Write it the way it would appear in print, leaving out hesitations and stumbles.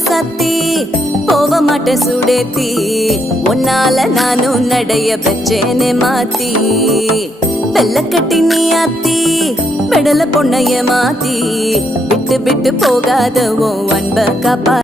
ராசாத்தி போக மாட்டேன் சுடேத்தி உன்னால நானும் நடைய வச்சேனே மாத்தி வெள்ள கட்டி நீ ஆத்தி பெடல பொண்ணைய மாத்தி விட்டு விட்டு போகாத உன் அன்ப காப்பா